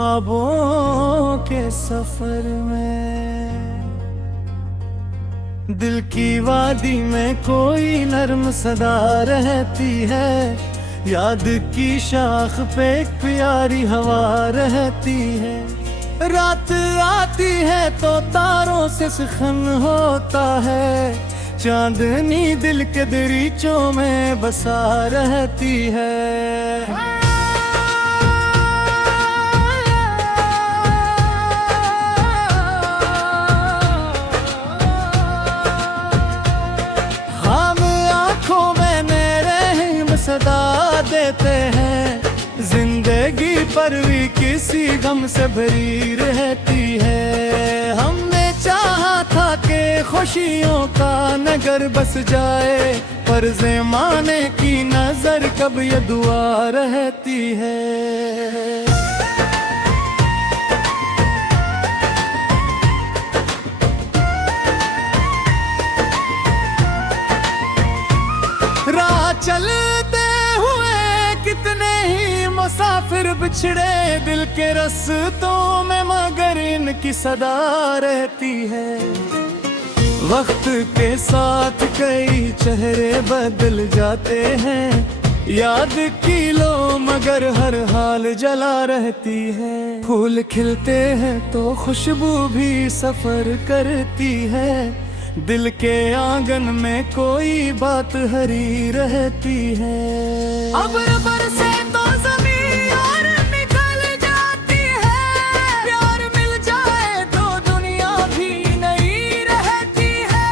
ख्वाबों के सफर में। दिल की वादी में कोई नर्म सदा रहती है, याद की शाख पे एक प्यारी हवा रहती है। रात आती है तो तारों से सुखन होता है, चांदनी दिल के दरीचों में बसा रहती है। सदा देते हैं, जिंदगी पर भी किसी गम से भरी रहती है। हमने चाहा था कि खुशियों का नगर बस जाए, पर ज़माने की नजर कब ये दुआ रहती है। राह चलते हुए कितने ही मुसाफिर बिछड़े दिल के रस्तों में, मगर इनकी सदा रहती है। वक्त के साथ कई चेहरे बदल जाते हैं, याद की लो मगर हर हाल जला रहती है। फूल खिलते हैं तो खुशबू भी सफर करती है, दिल के आंगन में कोई बात हरी रहती है। अब बरसे तो ज़मीं और निकल जाती है, प्यार मिल जाए तो दुनिया भी नई रहती है।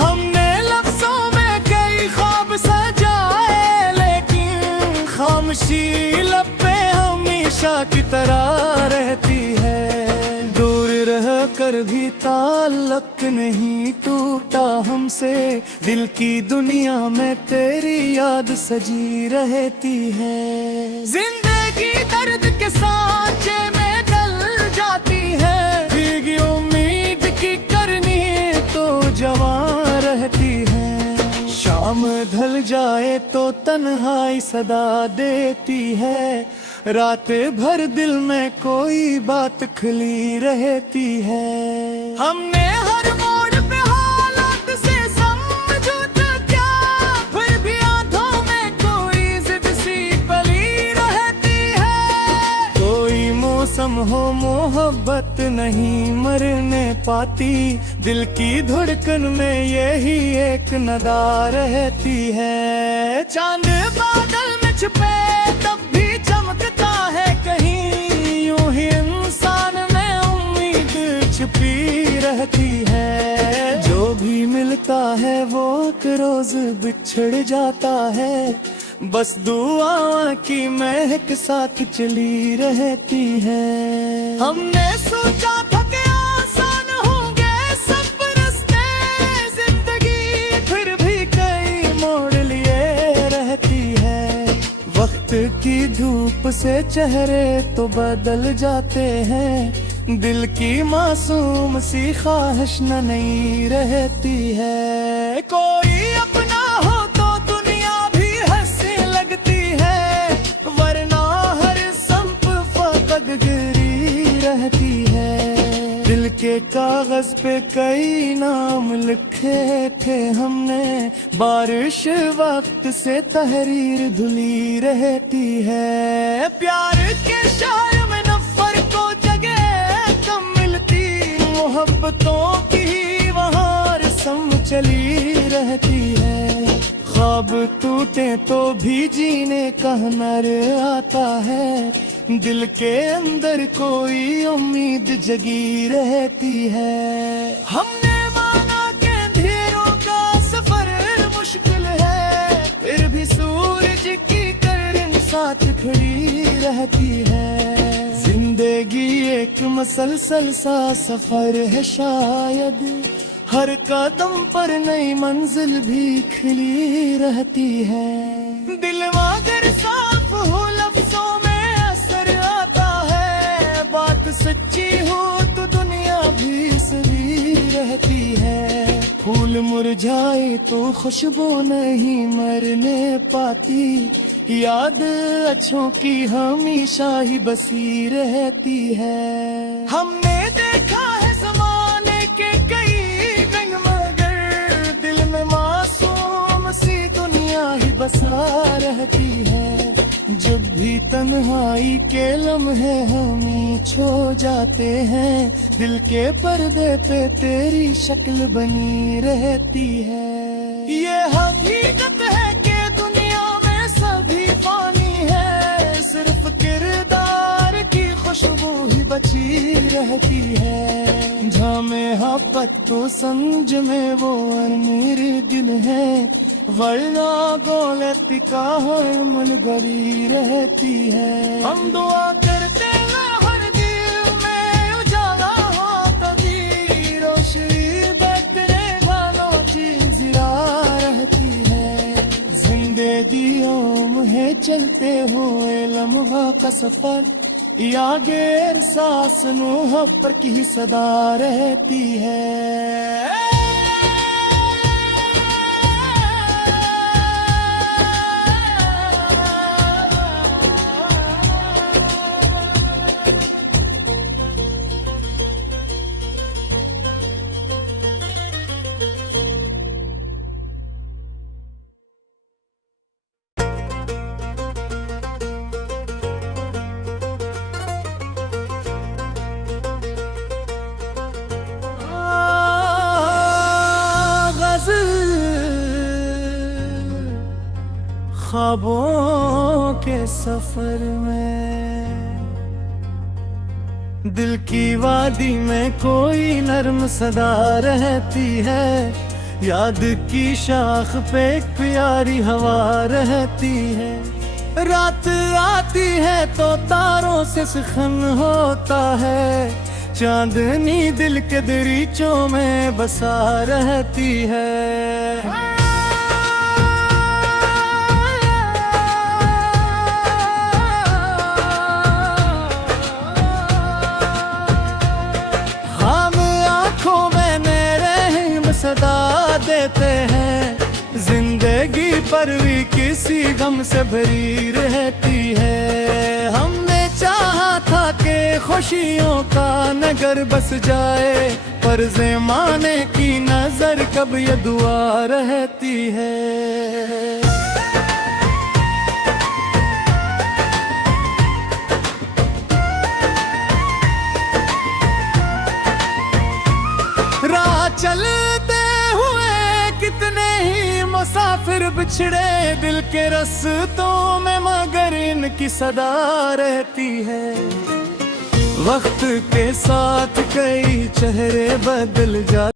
हमने लफ्ज़ों में कई ख्वाब सजाए, लेकिन खामोशी लब पे हमेशा की तरह रहती है। कर भी ताल्लुक नहीं टूटा हमसे, दिल की दुनिया में तेरी याद सजी रहती है। जिंदगी दर्द के सांचे में ढल जाती है, भीगी उम्मीद की करनी तो जवां रहती है। शाम ढल जाए तो तन्हाई सदा देती है, रात भर दिल में कोई बात खुली रहती है। हमने हर मोड़ पे हालात से समझौता किया, फिर भी आंखों में कोई जिद सी पली रहती है। कोई मौसम हो मोहब्बत नहीं मरने पाती, दिल की धड़कन में यही एक नदा रहती है। चांद बादल में छुपे तब भी चमकता है कहीं, यूं ही इंसान में उम्मीद छिपी रहती है। जो भी मिलता है वो एक रोज बिछड़ जाता है, बस दुआ की महक साथ चली रहती है। हमने सोचा था कि आसान होंगे सब रास्ते, जिंदगी फिर भी कई मोड़ लिए रहती है। वक्त की धूप से चेहरे तो बदल जाते हैं, दिल की मासूम सी ख्वाहिश न नई रहती है। कोई अपना हो तो दुनिया भी हंसी लगती है, वरना हर संप फकत गिरी रहती है। दिल के कागज पे कई नाम लिखे थे हमने, बारिश वक्त से तहरीर धुली रहती है। प्यार के शहर में नफर को जगह कम मिलती, मोहब्बतों की वहाँ रस्म चली रहती है। ख्वाब टूटे तो भी जीने का हुनर आता है, दिल के अंदर कोई उम्मीद जगी रहती है। हमने माना कि अंधेरों का सफर मुश्किल है, फिर भी सूरज की किरण साथ खड़ी रहती है। जिंदगी एक मसलसल सा सफर है शायद, हर कदम पर नई मंजिल भी खिली रहती है। दिल अगर साफ हो लफ्जों में असर आता है, बात सच्ची हो तो दुनिया भी सही रहती है। फूल मुरझाए तो खुशबू नहीं मरने पाती, याद अच्छों की हमेशा ही बसी रहती है। हमने देखा है ज़माने के कई रंग, मगर दिल में मासूम सी दुनिया ही बसा रहती है। जब भी तन्हाई के लम्हे हम छो जाते हैं, दिल के पर्दे पे तेरी शक्ल बनी रहती है। ये हकीकत है कि दुनिया में सभी फानी है, सिर्फ किरदार की खुशबू ही बची रहती है। झामे मोहब्बत तो संज में वो मेरे दिल है, वरना गोले तिका मन गरी रहती है। हम दुआ करते हैं हर दिल में उजाला हो, तभी रोशनी बदले गानों की जिरा रहती है। जिंदगियों में चलते हुए लम्हा का सफर, या गैर सांस पर की सदा रहती है। ख्वाबों के सफर में दिल की वादी में कोई नर्म सदा रहती है। याद की शाख पे एक प्यारी हवा रहती है। रात आती है तो तारों से सुखन होता है, चांदनी दिल के दरीचों में बसा रहती है। सदा देते हैं जिंदगी पर भी किसी गम से भरी रहती है। हमने चाहा था कि खुशियों का नगर बस जाए, पर ज़माने की नजर कब ये दुआ रहती है। राह चलते हुए कितने ही मुसाफिर बिछड़े दिल के रस्तों में, मगर इनकी सदा रहती है। वक्त के साथ कई चेहरे बदल जाते